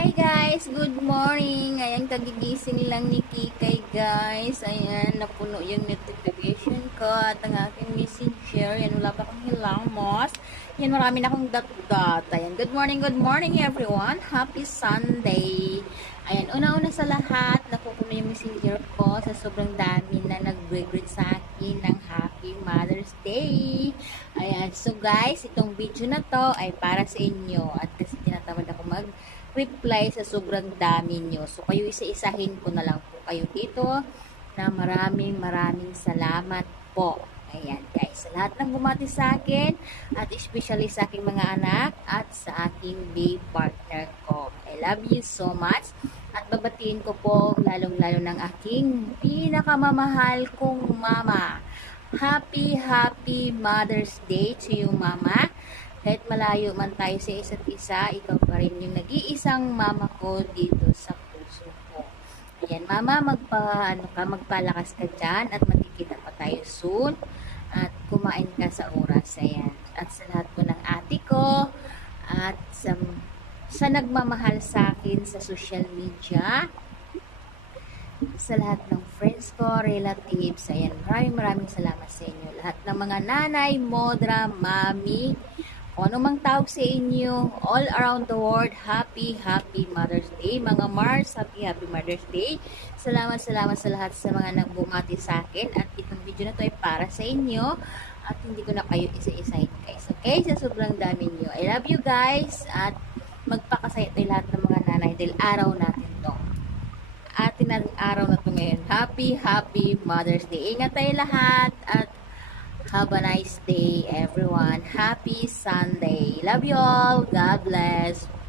Hi guys, good morning. Ayan, kagigising lang ni Kikay guys. Ayan, napuno yung notification ko at ang aking messenger. Ayan, wala pa akong hilamos. Ayan, marami na akong dat-dat. Ayan, good morning everyone. Happy Sunday. Ayan, una-una sa lahat, napupuno yung messenger ko sa sobrang dami na nag-greet sa akin ng Happy Mother's Day. Ayan, so guys, itong video na to ay para sa inyo at kasi tinatamad ako reply sa sobrang dami nyo. So, kayo isa-isahin ko na lang po kayo dito na maraming salamat po. Ayan guys, sa lahat ng bumati sa akin at especially sa aking mga anak at sa aking babe partner ko. I love you so much at babatiin ko po lalong-lalo ng aking pinakamamahal kong mama. Happy Mother's Day to you, mama. Kahit malayo man tayo sa isa't isa, ikaw pa rin yung nag-iisang mama ko dito sa puso ko. Ayan, mama, magpalakas ka dyan at magkikita pa tayo soon. At kumain ka sa oras. Ayan. At sa lahat po ng ate ko at sa nagmamahal sa akin sa social media, sa lahat ng friends ko, relatives, ayan, maraming salamat sa inyo. Lahat ng mga nanay, modra, mami, kung ano mang tawag sa inyo, all around the world, happy Mother's Day. Mga Mars, happy Mother's Day. Salamat sa lahat sa mga nagbumati sa akin. At itong video na to ay para sa inyo. At hindi ko na kayo isa-isahin guys. Okay? Sa sobrang dami nyo. I love you guys. At magpakasaya tayo lahat ng mga nanay dahil araw natin to. Atin ang araw na to ngayon. Happy Mother's Day. Ingat tayo lahat. At have a nice day, everyone. Happy Sunday. Love you all. God bless.